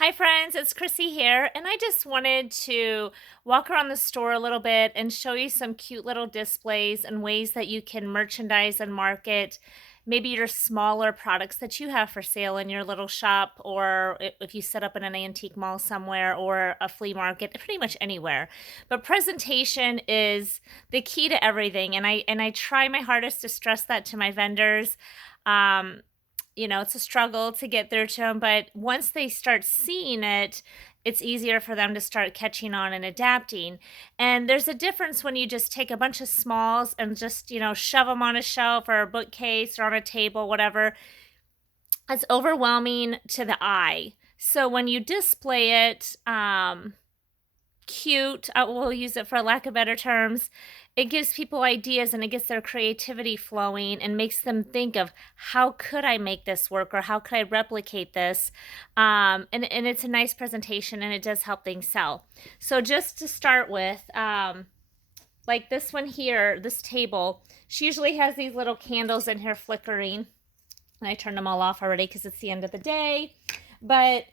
Hi friends, it's Chrissy here, and I just wanted to walk around the store a little bit and show you some cute little displays and ways that you can merchandise and market maybe your smaller products that you have for sale in your little shop, or if you set up in an antique mall somewhere or a flea market, pretty much anywhere. But presentation is the key to everything, and I try my hardest to stress that to my vendors. Um, it's a struggle to get through to them, but once they start seeing it, it's easier for them to start catching on and adapting. And there's a difference when you just take a bunch of smalls and just, shove them on a shelf or a bookcase or on a table, whatever. It's overwhelming to the eye. So when you display it, cute, we'll use it for lack of better terms, it gives people ideas and it gets their creativity flowing and makes them think of how could I make this work or how could I replicate this. And it's a nice presentation and it does help things sell. So just to start with, like this one here, this table, she usually has these little candles in here flickering, and I turned them all off already because it's the end of the day. But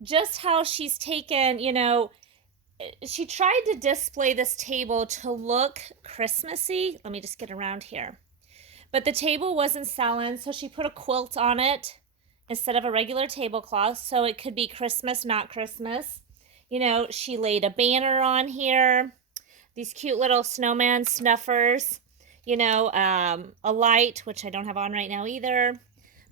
just how she's taken, she tried to display this table to look Christmassy. Let me just get around here. But the table wasn't selling, so she put a quilt on it instead of a regular tablecloth, so it could be Christmas, not Christmas. She laid a banner on here, these cute little snowman snuffers, a light, which I don't have on right now either.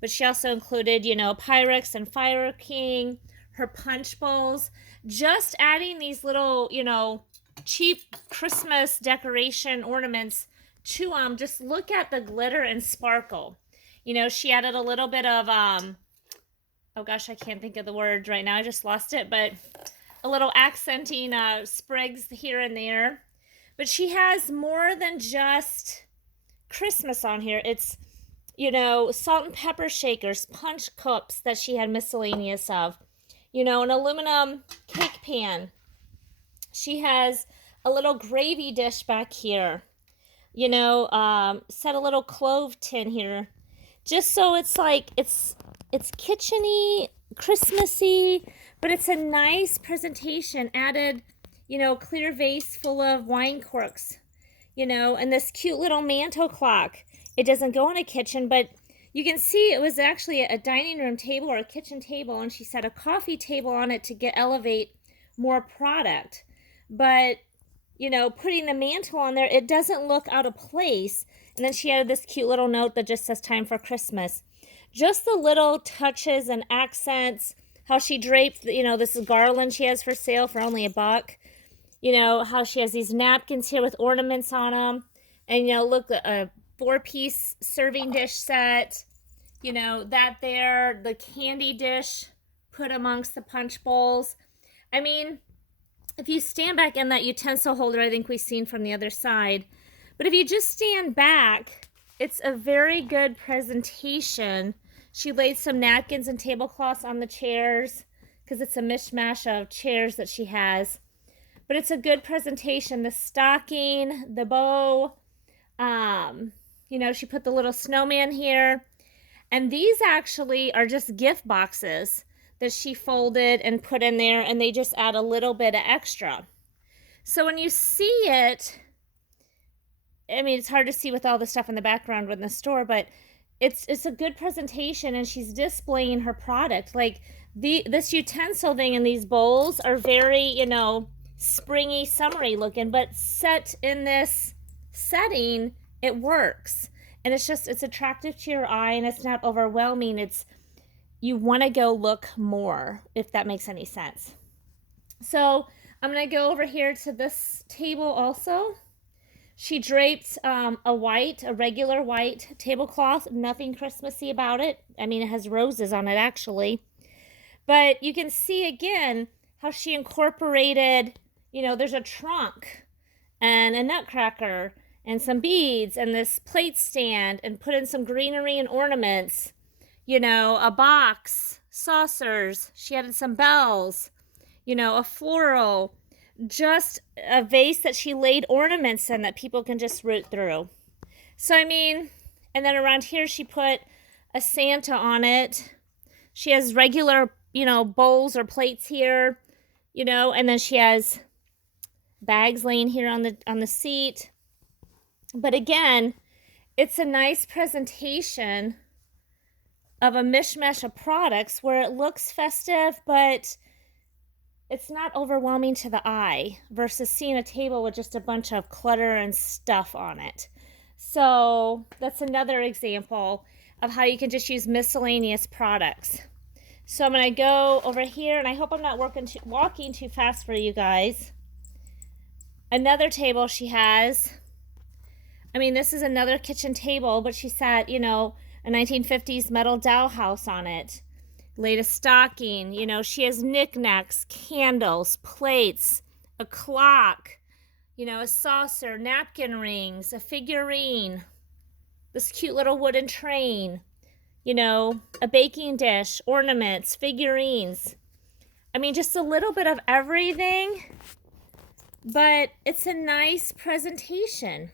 But she also included, Pyrex and Fire King, her punch bowls, just adding these little, cheap Christmas decoration ornaments to them. Just look at the glitter and sparkle. She added a little bit of, oh gosh, I can't think of the word right now. I just lost it, but a little accenting sprigs here and there. But she has more than just Christmas on here. It's, salt and pepper shakers, punch cups that she had miscellaneous of, an aluminum cake pan. She has a little gravy dish back here, set a little clove tin here, just so it's like it's kitcheny, Christmassy, but it's a nice presentation. Added, clear vase full of wine corks, and this cute little mantle clock. It doesn't go in a kitchen, but you can see it was actually a dining room table or a kitchen table, and she set a coffee table on it to elevate more product. But, putting the mantle on there, it doesn't look out of place. And then she added this cute little note that just says time for Christmas. Just the little touches and accents, how she draped, this garland she has for sale for only $1. How she has these napkins here with ornaments on them. And, look, a 4-piece serving dish set, that there, the candy dish put amongst the punch bowls. I mean, if you stand back in that utensil holder, I think we've seen from the other side, but if you just stand back, it's a very good presentation. She laid some napkins and tablecloths on the chairs because it's a mishmash of chairs that she has, but it's a good presentation. The stocking, the bow, she put the little snowman here. And these actually are just gift boxes that she folded and put in there, and they just add a little bit of extra. So when you see it, I mean, it's hard to see with all the stuff in the background in the store, but it's a good presentation, and she's displaying her product. Like this utensil thing and these bowls are very, springy, summery looking, but set in this setting, it works. And it's attractive to your eye, and it's not overwhelming. You want to go look more, if that makes any sense. So I'm going to go over here to this table also. She draped a regular white tablecloth, nothing Christmassy about it. I mean, it has roses on it actually. But you can see again how she incorporated, there's a trunk and a nutcracker and some beads and this plate stand, and put in some greenery and ornaments, a box, saucers. She added some bells, a floral, just a vase that she laid ornaments in that people can just root through. So, I mean, and then around here she put a Santa on it. She has regular, bowls or plates here, and then she has bags laying here on the seat. But again, it's a nice presentation of a mishmash of products where it looks festive, but it's not overwhelming to the eye versus seeing a table with just a bunch of clutter and stuff on it. So that's another example of how you can just use miscellaneous products. So I'm going to go over here, and I hope I'm not walking too fast for you guys. Another table she has. I mean, this is another kitchen table, but she set, a 1950s metal dowel house on it. Laid a stocking, she has knickknacks, candles, plates, a clock, a saucer, napkin rings, a figurine, this cute little wooden train, a baking dish, ornaments, figurines. I mean, just a little bit of everything, but it's a nice presentation.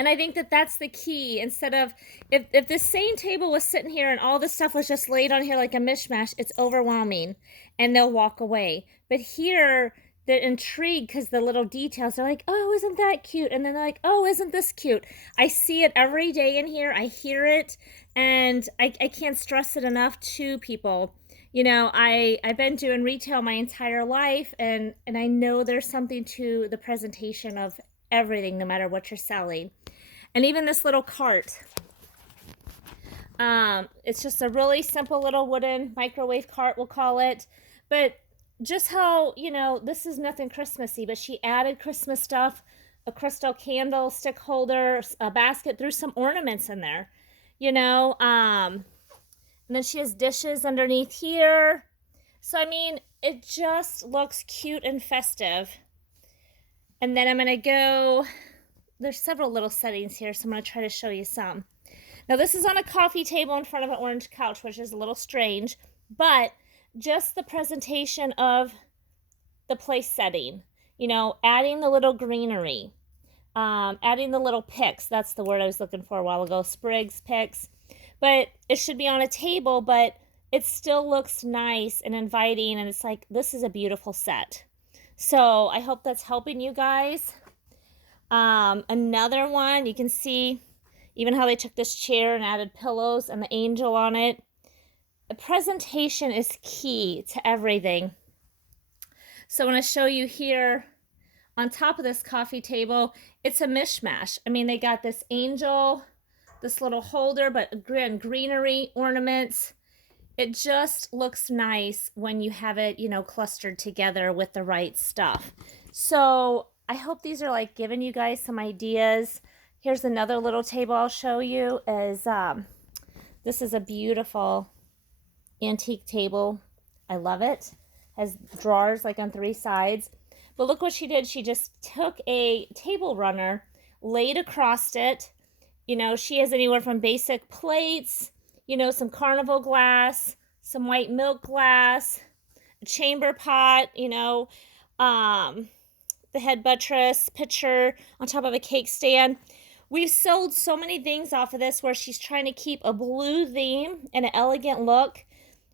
And I think that that's the key. Instead of, if the same table was sitting here and all this stuff was just laid on here like a mishmash, it's overwhelming and they'll walk away. But here, they're intrigued because the little details, they're like, oh, isn't that cute? And then they're like, oh, isn't this cute? I see it every day in here. I hear it. And I can't stress it enough to people. I've been doing retail my entire life, and I know there's something to the presentation of everything, no matter what you're selling. And even this little cart, it's just a really simple little wooden microwave cart, we'll call it. But just how, this is nothing Christmassy, but she added Christmas stuff, a crystal candle stick holder, a basket, threw some ornaments in there, and then she has dishes underneath here. So I mean, it just looks cute and festive. And then I'm going to go, there's several little settings here, so I'm going to try to show you some. Now this is on a coffee table in front of an orange couch, which is a little strange, but just the presentation of the place setting, adding the little greenery, adding the little picks, that's the word I was looking for a while ago, sprigs, picks. But it should be on a table, but it still looks nice and inviting, and it's like, this is a beautiful set. So I hope that's helping you guys. Another one, you can see even how they took this chair and added pillows and the angel on it. The presentation is key to everything. So I want to show you here on top of this coffee table, it's a mishmash. I mean, they got this angel, this little holder, but again, greenery, ornaments. It just looks nice when you have it, clustered together with the right stuff. So I hope these are like giving you guys some ideas. Here's another little table I'll show you. This is a beautiful antique table. I love it. Has drawers like on 3 sides. But look what she did. She just took a table runner, laid across it. She has anywhere from basic plates, some carnival glass, some white milk glass, a chamber pot, the head buttress, pitcher on top of a cake stand. We've sold so many things off of this where she's trying to keep a blue theme and an elegant look,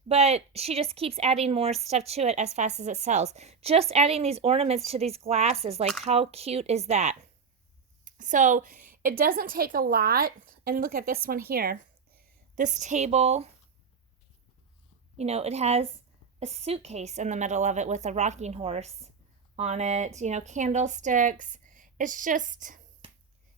but she just keeps adding more stuff to it as fast as it sells. Just adding these ornaments to these glasses, like how cute is that? So it doesn't take a lot. And look at this one here. This table, it has a suitcase in the middle of it with a rocking horse on it, candlesticks. It's just,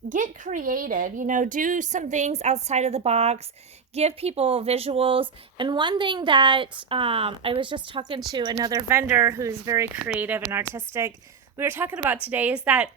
get creative, do some things outside of the box, give people visuals. And one thing that I was just talking to another vendor who's very creative and artistic, we were talking about today, is that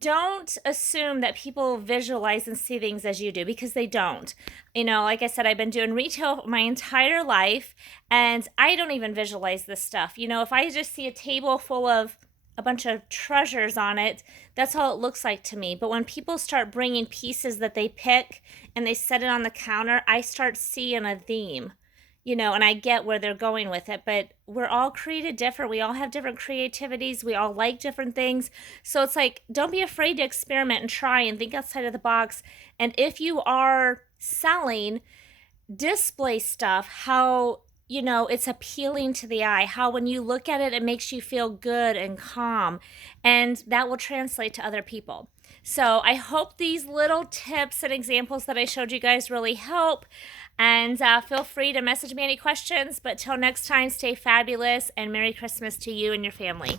don't assume that people visualize and see things as you do, because they don't. Like I said, I've been doing retail my entire life, and I don't even visualize this stuff. If I just see a table full of a bunch of treasures on it, that's all it looks like to me. But when people start bringing pieces that they pick and they set it on the counter, I start seeing a theme. And I get where they're going with it, but we're all created different. We all have different creativities. We all like different things. So it's like, don't be afraid to experiment and try and think outside of the box. And if you are selling, display stuff how you know, it's appealing to the eye, how when you look at it, it makes you feel good and calm, and that will translate to other people. So I hope these little tips and examples that I showed you guys really help. And feel free to message me any questions. But till next time, stay fabulous and Merry Christmas to you and your family.